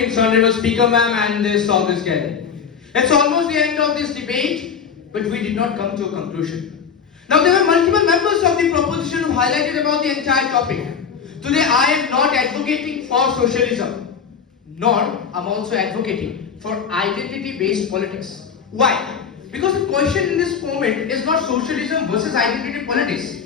Greetings, Honorable Speaker Ma'am and this August gathering. It's almost the end of this debate, but we did not come to a conclusion. Now, there were multiple members of the proposition who highlighted about the entire topic. Today, I am not advocating for socialism, nor I'm also advocating for identity-based politics. Why? Because the question in this moment is not socialism versus identity politics,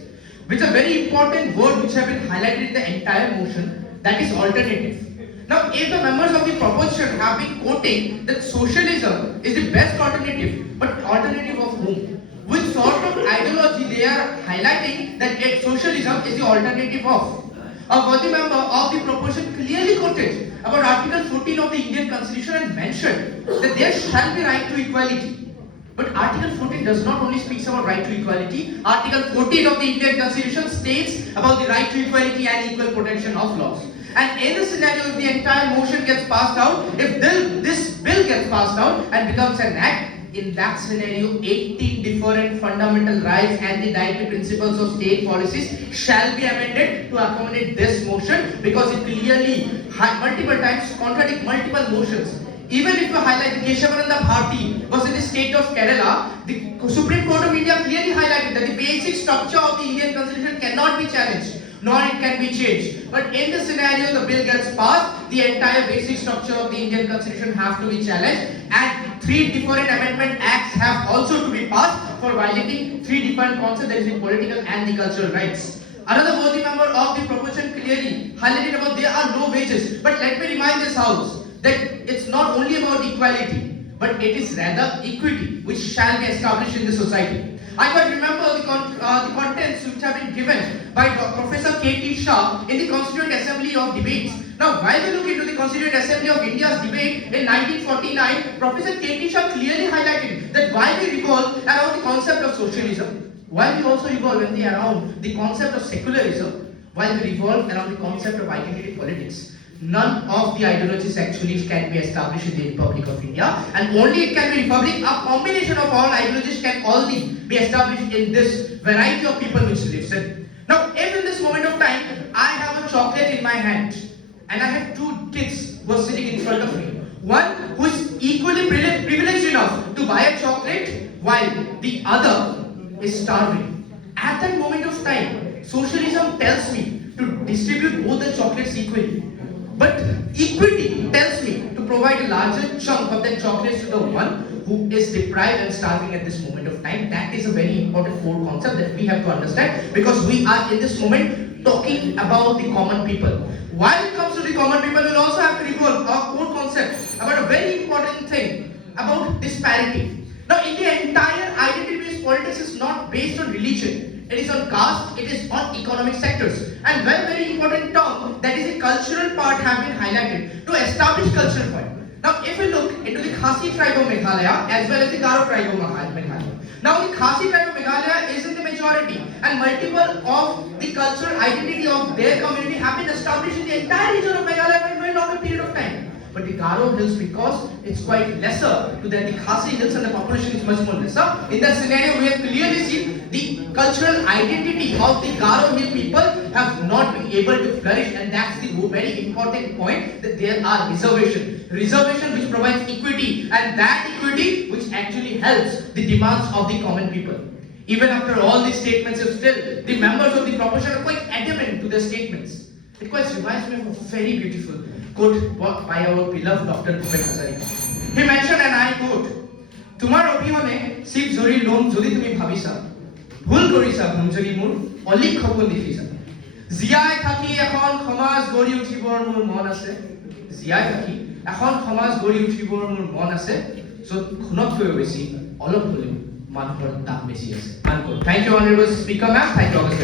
which are very important words which have been highlighted in the entire motion, that is alternative. Now, if the members of the proposition have been quoting that socialism is the best alternative, but alternative of whom? Which sort of ideology they are highlighting that socialism is the alternative of? A worthy member of the proposition clearly quoted about Article 14 of the Indian Constitution and mentioned that there shall be right to equality. But Article 14 does not only speak about right to equality. Article 14 of the Indian Constitution states about the right to equality and equal protection of laws. And in the scenario, if the entire motion gets passed out, if this bill gets passed out and becomes an act, in that scenario, 18 different fundamental rights and the dietary principles of state policies shall be amended to accommodate this motion, because it clearly multiple times contradicts multiple motions. Even if you highlight the Keshavananda Bharti versus the state of Kerala, the Supreme Court of India clearly highlighted that the basic structure of the Indian Constitution cannot be challenged, nor it can be changed. But in this scenario, the bill gets passed, the entire basic structure of the Indian Constitution have to be challenged, and 3 different amendment acts have also to be passed for violating 3 different concepts, that is the political and the cultural rights. Another worthy member of the proposition clearly highlighted about there are no wages. But let me remind this house that it's not only about equality, but it is rather equity which shall be established in the society. I quite remember the contents which have been given by Professor K.T. Shah in the Constituent Assembly of Debates. Now, while we look into the Constituent Assembly of India's debate in 1949, Professor K.T. Shah clearly highlighted that while we revolve around the concept of socialism, while we also revolve around the concept of secularism, while we revolve around the concept of identity politics, none of the ideologies actually can be established in the Republic of India, and only it can be Republic. A combination of all ideologies can only be established in this variety of people which lives in. Now, if in this moment of time I have a chocolate in my hand, and I have 2 kids who are sitting in front of me, one who is equally privileged enough to buy a chocolate while the other is starving. At that moment of time, socialism tells me to distribute both the chocolates equally. But equity tells me to provide a larger chunk of that chocolates to the one who is deprived and starving at this moment of time. That is a very important core concept that we have to understand, because we are in this moment talking about the common people. While it comes to the common people, we'll also have to revolve our core concept about a very important thing about disparity. Now, in the entire identity-based politics is not based on religion. It is on caste, it is on economic sectors. And one very important term, that is the cultural part, have been highlighted to establish cultural point. Now, if we look into the Khasi tribe of Meghalaya as well as the Garo tribe of Meghalaya. Now, the Khasi tribe of Meghalaya is in the majority, and multiple of the cultural identity of their community have been established in the entire region of Meghalaya for a very longer period of time. But the Garo Hills, because it's quite lesser to than the Khasi Hills and the population is much more lesser, in that scenario we have clearly seen the cultural identity of the Garo Hill people have not been able to flourish, and that's the very important point, that there are reservation which provides equity, and that equity which actually helps the demands of the common people. Even after all these statements, still the members of the proposition are quite adamant to their statements. It quite reminds me of a very beautiful quote by our beloved Dr. Bhupen Hazarika. He mentioned, and I quote, "Tumar obhihone sip jori lom jodi tumi bhabisa, bhul korisa bhum jori mur olik khopon dekhisa. Ziyai thaki ekhon khomaj gori uthibor mur mon ase, ziyai thaki ekhon khomaj gori uthibor mur mon ase, so khunot koyo beshi olop holeu manuhor dam beshi ase." Thank you, Honorable Speaker Ma'am. Thank you, August.